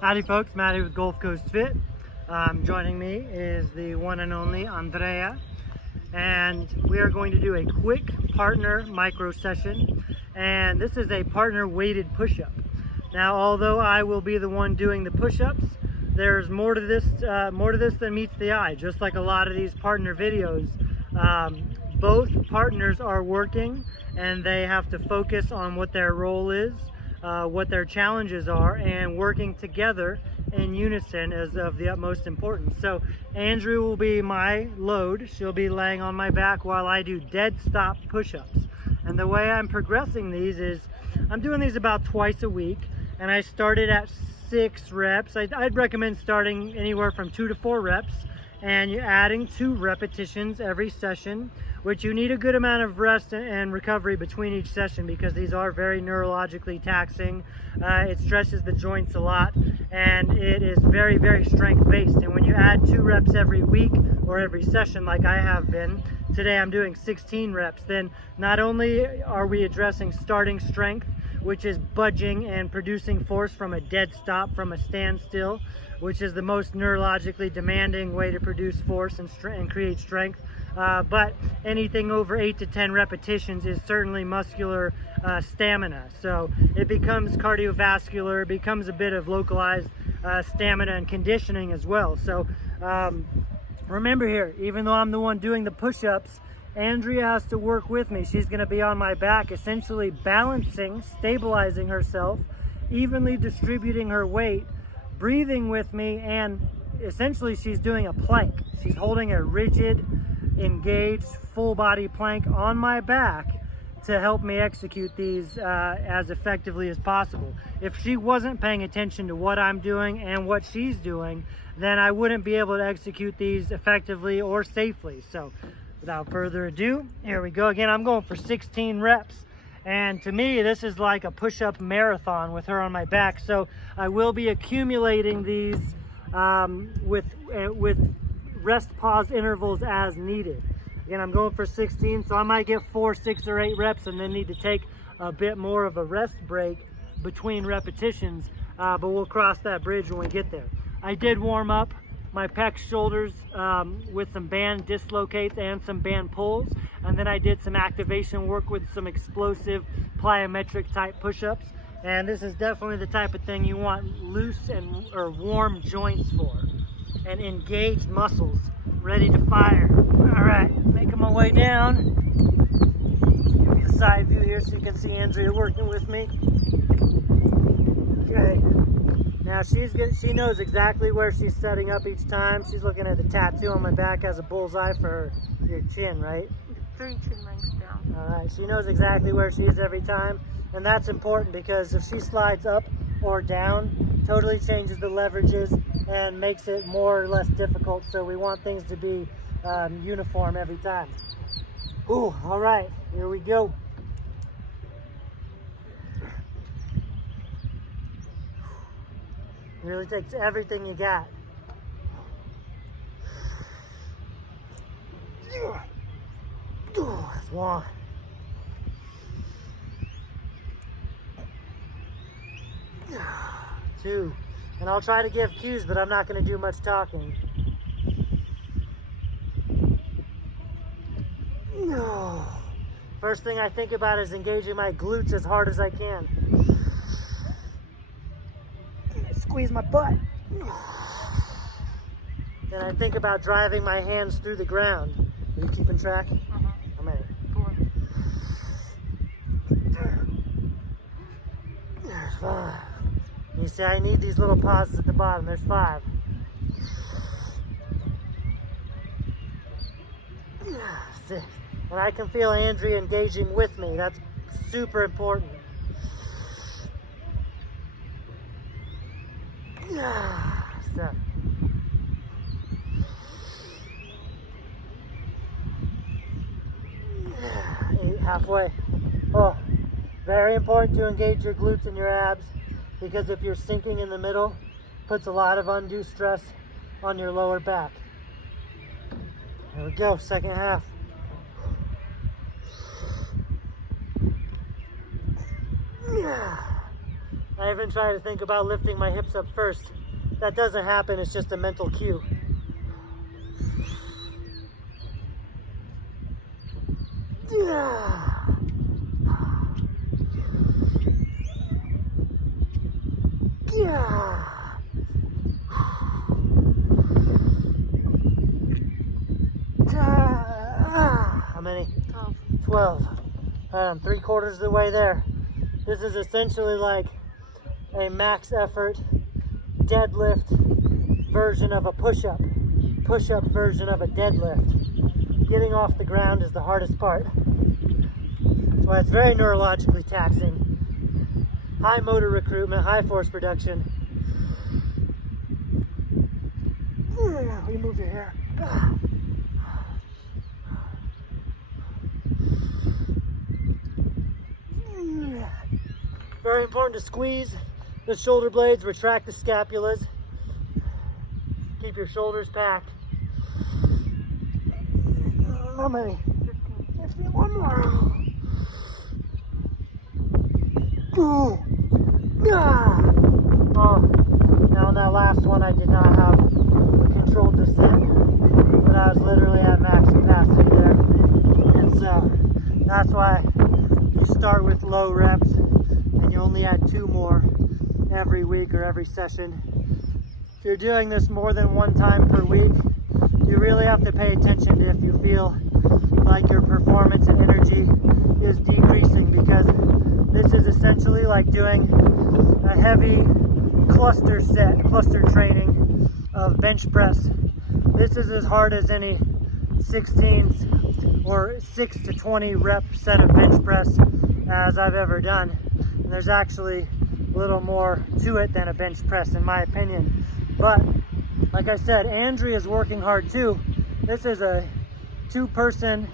Howdy folks, Matty with Gulf Coast Fit. Joining me is the one and only Andrea, and we are going to do a quick partner micro session, and this is a partner weighted push-up. Now, although I will be the one doing the push-ups, there's more to this than meets the eye. Just like a lot of these partner videos, both partners are working and they have to focus on what their role is, what their challenges are, and working together in unison is of the utmost importance. So Andrea will be my load. She'll be laying on my back while I do dead stop push-ups. And the way I'm progressing these is I'm doing these about twice a week, and I started at 6 reps. I'd recommend starting anywhere from 2 to 4 reps, and you're adding 2 repetitions every session, which you need a good amount of rest and recovery between each session because these are very neurologically taxing. It stresses the joints a lot, and it is very, very strength based. And when you add 2 reps every week or every session like I have been, today I'm doing 16 reps, then not only are we addressing starting strength, which is budging and producing force from a dead stop, from a standstill, which is the most neurologically demanding way to produce force and create strength. But anything over 8 to 10 repetitions is certainly muscular stamina. So it becomes cardiovascular, becomes a bit of localized stamina and conditioning as well. So remember here, even though I'm the one doing the push-ups, Andrea has to work with me. She's going to be on my back, essentially balancing, stabilizing herself, evenly distributing her weight, breathing with me, and essentially she's doing a plank. She's holding a rigid, engaged, full body plank on my back to help me execute these as effectively as possible. If she wasn't paying attention to what I'm doing and what she's doing, then I wouldn't be able to execute these effectively or safely. So without further ado, here we go again. I'm going for 16 reps. And to me, this is like a push-up marathon with her on my back. So I will be accumulating these with rest pause intervals as needed. Again, I'm going for 16, so I might get 4, 6, or 8 reps and then need to take a bit more of a rest break between repetitions, but we'll cross that bridge when we get there. I did warm up my pecs, shoulders with some band dislocates and some band pulls, and then I did some activation work with some explosive plyometric type push-ups. And this is definitely the type of thing you want loose or warm joints for, and engaged muscles ready to fire. All right, making my way down. Give me a side view here so you can see Andrea working with me. Okay. Now she knows exactly where she's setting up each time. She's looking at the tattoo on my back as a bullseye for your chin, right? 3 chin lengths down. All right, she knows exactly where she is every time, and that's important because if she slides up or down, totally changes the leverages and makes it more or less difficult. So we want things to be uniform every time. Ooh, all right, here we go. Really takes everything you got. That's 1. 2. And I'll try to give cues, but I'm not going to do much talking. First thing I think about is engaging my glutes as hard as I can. Squeeze my butt. Then I think about driving my hands through the ground. Are you keeping track? I'm at it. 4. There's 5. You see, I need these little pauses at the bottom. There's 5. 6. And I can feel Andrea engaging with me. That's super important. 7. 8, halfway. Oh, very important to engage your glutes and your abs, because if you're sinking in the middle, it puts a lot of undue stress on your lower back. There we go, second half. I even try to think about lifting my hips up first. That doesn't happen, it's just a mental cue. Yeah. Yeah. How many? 12. 12. I'm 3/4 of the way there. This is essentially like a max effort deadlift version of a push-up. Push-up version of a deadlift. Getting off the ground is the hardest part. That's why it's very neurologically taxing. High motor recruitment, high force production. Remove your hair. Very important to squeeze the shoulder blades, retract the scapulas. Keep your shoulders packed. How many? 15. One more. Ooh. Ah. Oh, now on that last one I did not have a controlled descent, but I was literally at max capacity there. And so that's why you start with low reps and you only add 2 more every week or every session. If you're doing this more than 1 time per week, you really have to pay attention to if you feel like your performance and energy is decreasing, because this is essentially like doing a heavy cluster training of bench press. This is as hard as any 16s or 6 to 20 rep set of bench press as I've ever done. And there's actually a little more to it than a bench press in my opinion. But like I said, Andrea is working hard too. This is a 2-person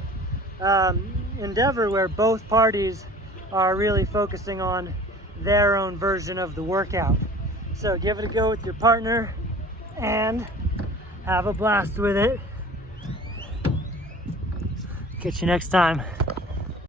endeavor where both parties are really focusing on their own version of the workout. So give it a go with your partner and have a blast with it. Catch you next time.